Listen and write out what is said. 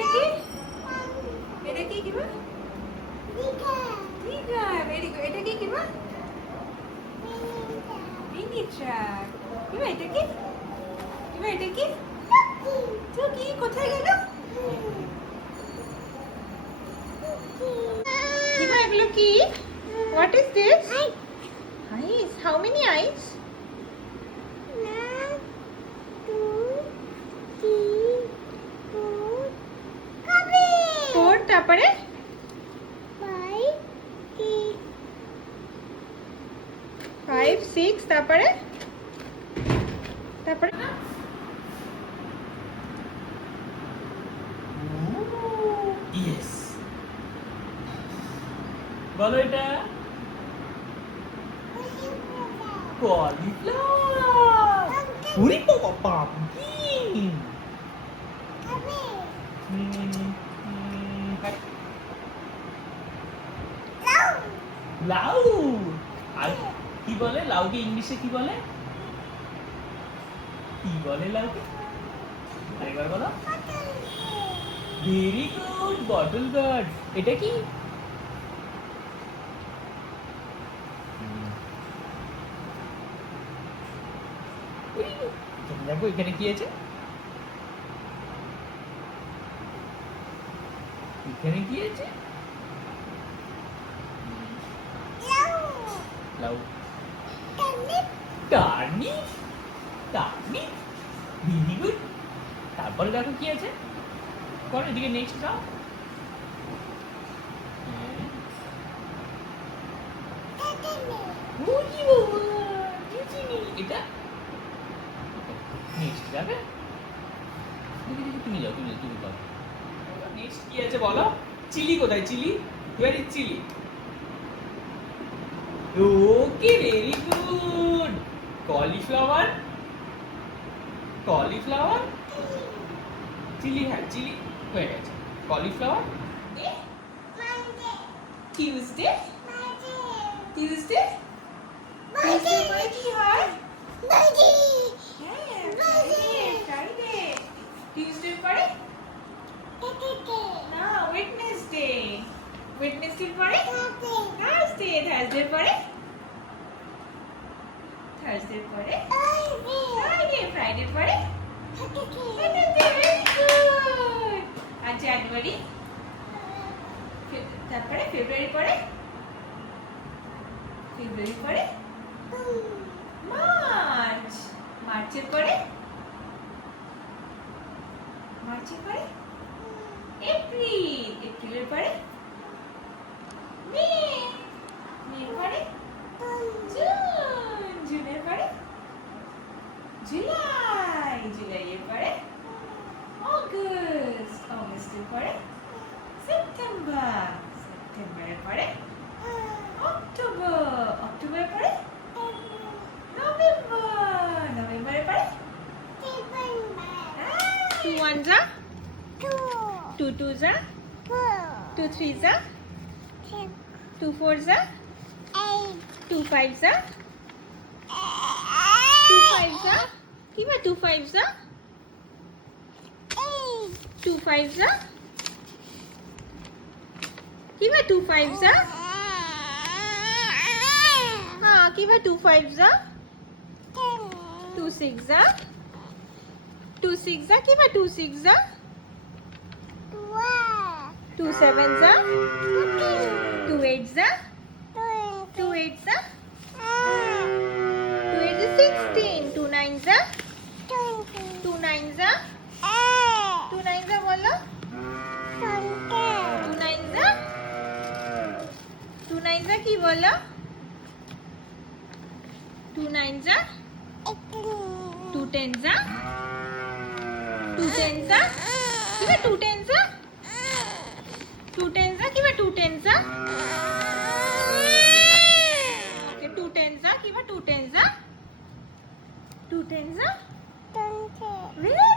এটা কি? এটা কি কিবা? দীঘা। Very good. এটা কি কিবা? Mini truck. কিবা এটা কি? কিবা এটা কি? টুকি কোথায় গেল? কিবা এগুলো কি? What is this? Eyes. How many eyes? 4 তারপরে 5 6 তারপরে তারপরে ইয়েস বলো এটা কলিফ্লাওয়ার ওরে বাবা পাম্পকিন লাউ আর কি বলে লাউকে ইংলিশে কি বলে লাউকে আরেকবার বলো ভেরি গুড বটল গার্ড এটা কি দেখো এখানে কি আছে লাউ টার্নিপ ভেরি গুড তারপরে দেখো কি আছে করো এদিকে নেক্সট যাও এটা নেক্সট যাবে তুমি যাও তুমি করো নেক্সট কি আছে বলো চিলি কোথায় chilli where is chilli okay very good cauliflower chilli হ্যাঁ চিলি হয়ে গেছে কলিফ্লাওয়ার টিউসডে পরে কি হয়? হ্যাঁ ফ্রাইডে টিউসডে পরে না ওয়েডনেসডে পরে থার্সডে পরে ফ্রাইডে পরে ভেরি গুড আর জানুয়ারি তারপরে ফেব্রুয়ারি পরে মার্চের পরে এপ্রিলের পরে মের পরে জুনের পরে জুলাইয়ের পরে অগস্টের পরে সেপ্টেম্বরের পরে অক্টোবরের পরে নভেম্বরের পরে 2 1 যা 2 2 যা 2 3 যা 2 4 যা 2 5 যা 2 5 যা কিবা 2 5 যা 2 5 যা কিবা 2 5 যা হ্যাঁ কিবা 2 5 যা 2 6 যা 2 6 যা কিবা 2 6 যা 2 7 যা 2 8 যা 2 8 যা 2 8 is 16 2 9 যা 2 9 যা 2 9 যা বলো 2 9 যা 2 9 যা কি বলো 2 9 যা 2 10 যা 2 10 যা কিবা 2 10 যা 2 10 যা কিবা 2 10 যা 2 10 যা কিবা 2 10 যা 2 10 যা 10 really